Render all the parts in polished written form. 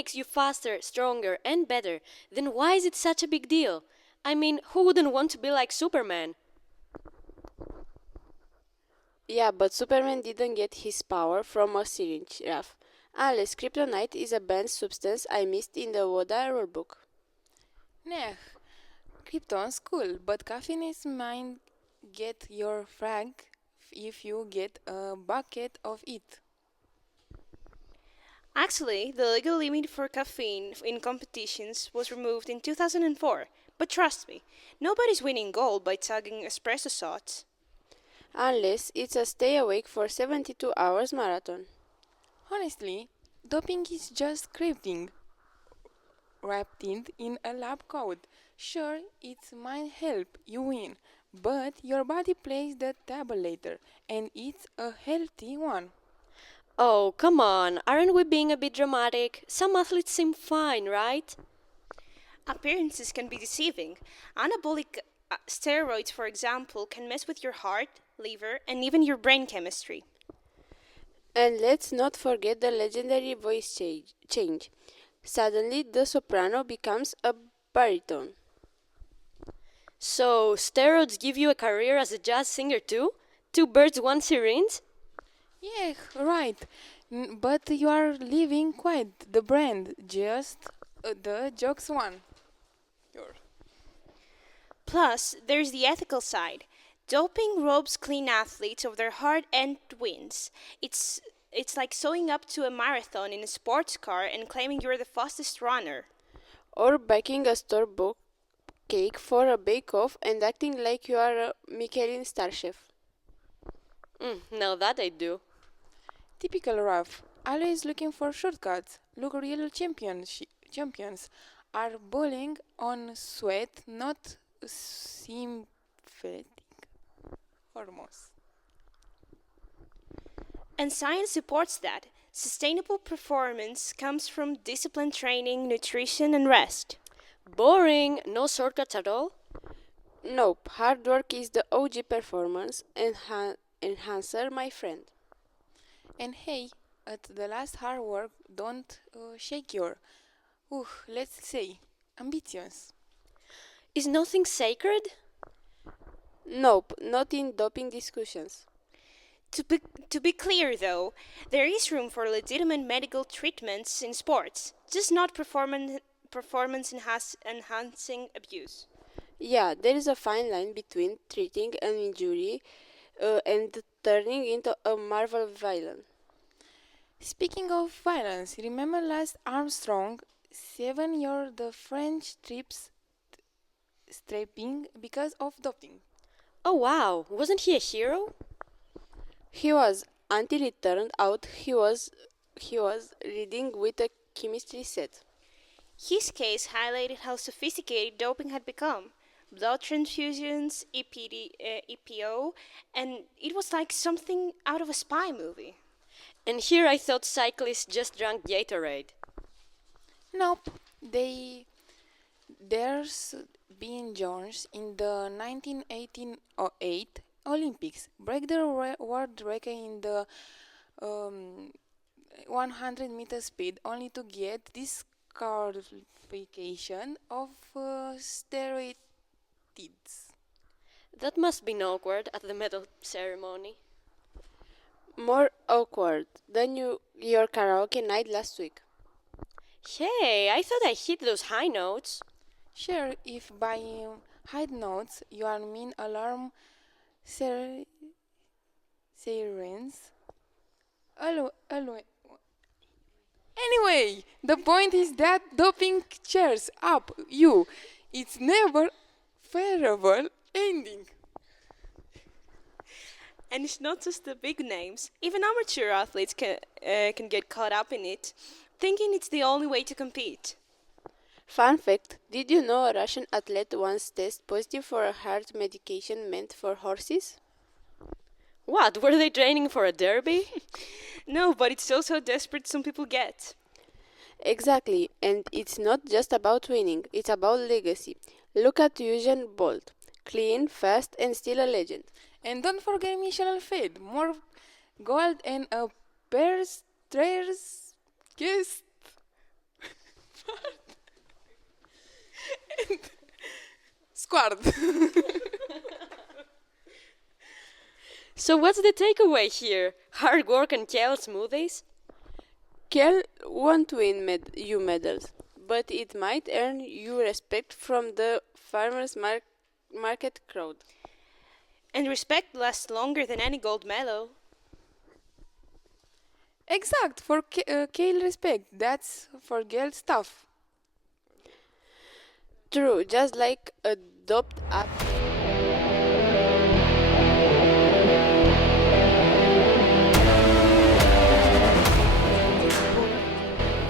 makes you faster, stronger, and better, then why is it such a big deal? I mean, who wouldn't want to be like Superman? Yeah, but Superman didn't get his power from a syringe, Raf. Unless kryptonite is a banned substance I missed in the Woda rulebook. Nah, Krypton's cool, but caffeine is mine. Get your frag if you get a bucket of it. Actually, the legal limit for caffeine in competitions was removed in 2004. But trust me, nobody's winning gold by tugging espresso shots. Unless it's a stay awake for 72 hours marathon. Honestly, doping is just scripting wrapped in a lab code. Sure, it might help you win, but your body plays the table later, and it's a healthy one. Oh, come on, aren't we being a bit dramatic? Some athletes seem fine, right? Appearances can be deceiving. Anabolic steroids, for example, can mess with your heart, liver, and even your brain chemistry. And let's not forget the legendary voice change. Suddenly, the soprano becomes a baritone. So, steroids give you a career as a jazz singer too? Two birds, one syringe? Yeah, right. But you are leaving quite the brand, just the jokes one. Your. Plus, there's the ethical side. Doping robs clean athletes of their hard-earned wins. It's like showing up to a marathon in a sports car and claiming you're the fastest runner. Or baking a store-bought cake for a bake-off and acting like you are a Michelin star chef. Now that I do. Typical Raf, always looking for shortcuts. Look, real champions are bowling on sweat, not sympathetic hormones. And science supports that. Sustainable performance comes from disciplined training, nutrition, and rest. Boring, no shortcuts at all? Nope, hard work is the OG performance enhancer, my friend. And hey, at the last hard work, don't shake your, let's say, ambitions. Is nothing sacred? Nope, not in doping discussions. To be, to be clear, though, there is room for legitimate medical treatments in sports, just not enhancing abuse. Yeah, there is a fine line between treating an injury and turning into a Marvel villain. Speaking of violence, remember last Armstrong 7 year the French trips strapping because of doping. Oh wow, wasn't he a hero? He was until it turned out he was reading with a chemistry set. His case highlighted how sophisticated doping had become. Blood transfusions, EPO, and it was like something out of a spy movie. And here I thought cyclists just drank Gatorade. Nope, there's been Jones in the 1988 Olympics break the world record in the um, 100 meter speed only to get disqualification of steroids. That must be awkward at the medal ceremony. More awkward than your karaoke night last week. Hey, I thought I hit those high notes. Sure, if by high notes you are mean alarm sirens. Anyway, the point is that doping cheers up you. It's never favorable ending. And it's not just the big names. Even amateur athletes can get caught up in it, thinking it's the only way to compete. Fun fact, did you know a Russian athlete once tested positive for a heart medication meant for horses? What, were they training for a derby? No, but it's also how desperate some people get. Exactly, and it's not just about winning, it's about legacy. Look at Usain Bolt. Clean, fast, and still a legend. And don't forget Michelin Fed. More gold and a pair stairs. Yes. Squared. So what's the takeaway here? Hard work and Kale smoothies? Kel won't win you medals, but it might earn you respect from the market crowd. And respect lasts longer than any gold medal. Exact, for Kale respect. That's for girl stuff. True, just like a doped up.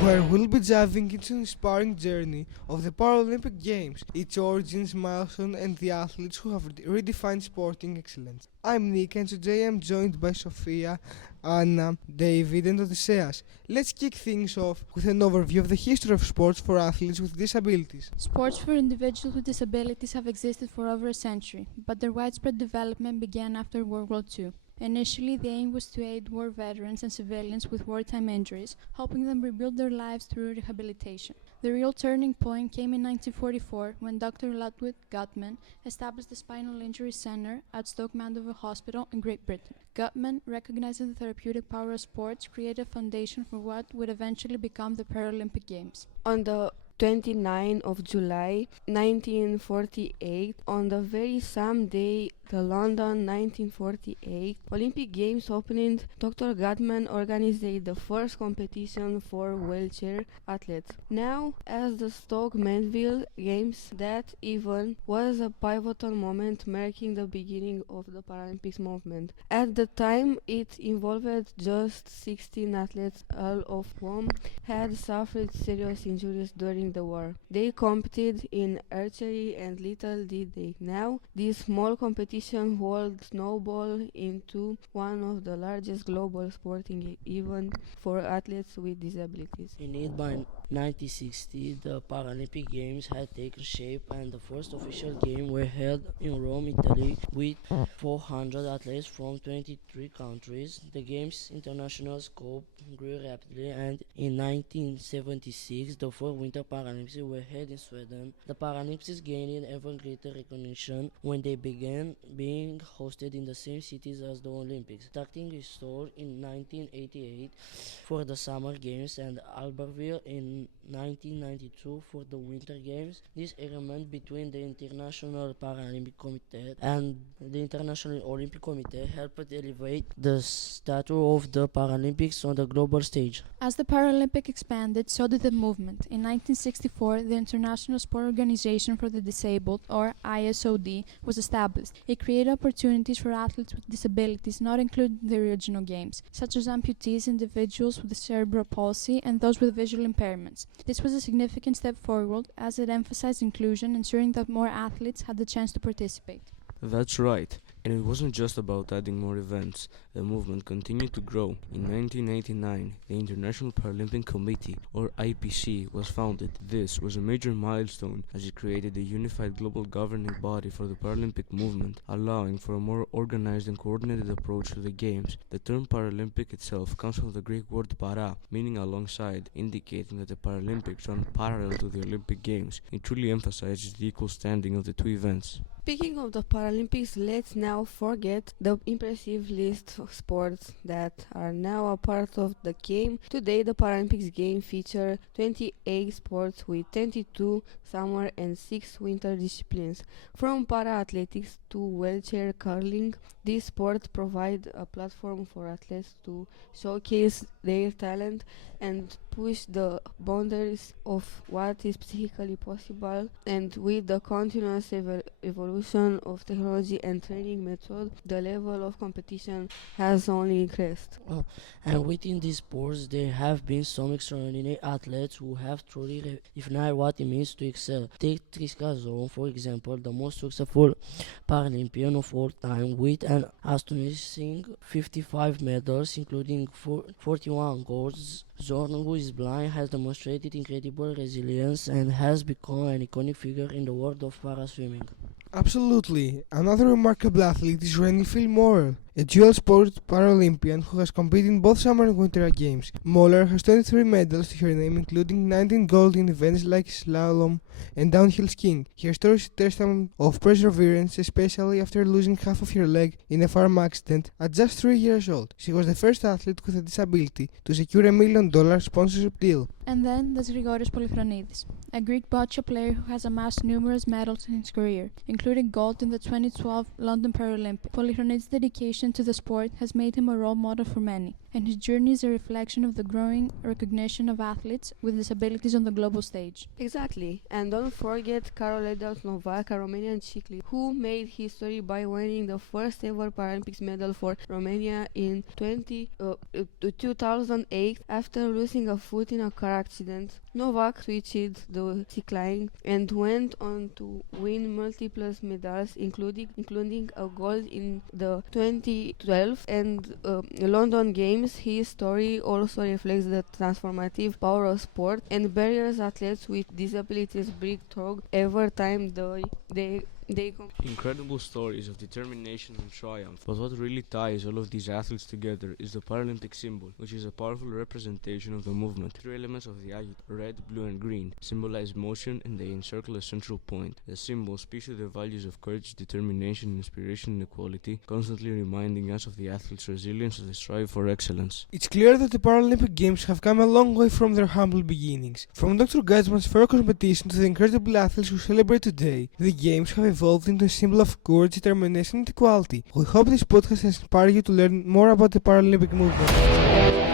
Where we'll be diving into the inspiring journey of the Paralympic Games, its origins, milestone, and the athletes who have redefined sporting excellence. I'm Nick, and today I'm joined by Sophia, Anna, David, and Odysseus. Let's kick things off with an overview of the history of sports for athletes with disabilities. Sports for individuals with disabilities have existed for over a century, but their widespread development began after World War II. Initially, the aim was to aid war veterans and civilians with wartime injuries, helping them rebuild their lives through rehabilitation. The real turning point came in 1944 when Dr. Ludwig Guttmann established the Spinal Injury Center at Stoke Mandeville Hospital in Great Britain. Guttmann, recognizing the therapeutic power of sports, created a foundation for what would eventually become the Paralympic Games. On the 29th of July 1948, on the very same day, the London 1948 Olympic Games opened, Dr. Guttmann organized the first competition for wheelchair athletes. Now, as the Stoke Mandeville Games, that event was a pivotal moment marking the beginning of the Paralympics movement. At the time, it involved just 16 athletes, all of whom had suffered serious injuries during the war. They competed in archery, and little did they know, this small competition would snowball into one of the largest global sporting events for athletes with disabilities. Indeed, by 1960, the Paralympic Games had taken shape, and the first official games were held in Rome, Italy, with 400 athletes from 23 countries. The Games' international scope grew rapidly, and in 1976, the first Winter Paralympics were held in Sweden. The Paralympics gained ever greater recognition when they began being hosted in the same cities as the Olympics, starting in Seoul in 1988 for the Summer Games and Albertville in 1992 for the Winter Games. This agreement between the International Paralympic Committee and the International Olympic Committee helped elevate the status of the Paralympics on the global stage. As the Paralympic expanded, so did the movement. In 1964, the International Sport Organization for the Disabled, or ISOD, was established. It created opportunities for athletes with disabilities not included in the original games, such as amputees, individuals with cerebral palsy, and those with visual impairments. This was a significant step forward as it emphasized inclusion, ensuring that more athletes had the chance to participate. That's right, and it wasn't just about adding more events. The movement continued to grow. In 1989, the International Paralympic Committee, or IPC, was founded. This was a major milestone as it created a unified global governing body for the Paralympic movement, allowing for a more organized and coordinated approach to the Games. The term Paralympic itself comes from the Greek word para, meaning alongside, indicating that the Paralympics run parallel to the Olympic Games. It truly emphasizes the equal standing of the two events. Speaking of the Paralympics, let's now forget the impressive list of sports that are now a part of the game. Today, the Paralympics game feature 28 sports with 22 summer and 6 winter disciplines. From para-athletics to wheelchair curling, these sports provide a platform for athletes to showcase their talent and push the boundaries of what is physically possible. And with the continuous evolution of technology and training methods, the level of competition has only increased. And within these sports, there have been some extraordinary athletes who have truly redefined what it means to excel. Take Triska Zone, for example, the most successful Paralympian of all time, with an astonishing 55 medals, including 41 golds. Zorn, who is blind, has demonstrated incredible resilience and has become an iconic figure in the world of paraswimming. Absolutely. Another remarkable athlete is Rennie Fillmore, a dual-sport Paralympian who has competed in both Summer and Winter Games. Moller has 23 medals to her name, including 19 gold in events like slalom and downhill skiing. Her story is a testament of perseverance, especially after losing half of her leg in a farm accident at just 3 years old. She was the first athlete with a disability to secure $1 million sponsorship deal. And then there's Grigoris Polychronidis, a Greek bocce player who has amassed numerous medals in his career, including gold in the 2012 London Paralympics. Polychronidis' dedication to the sport has made him a role model for many, and his journey is a reflection of the growing recognition of athletes with disabilities on the global stage. Exactly, and don't forget Karolina Novak, a Romanian cyclist who made history by winning the first ever Paralympics medal for Romania in 2008 after losing a foot in a car accident. Novak switched the cycling and went on to win multiple medals, including a gold in the 2012 and London Games. His story also reflects the transformative power of sport and barriers athletes with disabilities break through every time they Incredible stories of determination and triumph. But what really ties all of these athletes together is the Paralympic symbol, which is a powerful representation of the movement. Three elements of the agate, red, blue and green, symbolize motion and they encircle a central point. The symbol speaks to the values of courage, determination, inspiration and equality, constantly reminding us of the athletes' resilience as they strive for excellence. It's clear that the Paralympic Games have come a long way from their humble beginnings. From Dr. Gatzman's fair competition to the incredible athletes who celebrate today, the Games have evolved into a symbol of courage, determination and equality. We hope this podcast has inspired you to learn more about the Paralympic movement.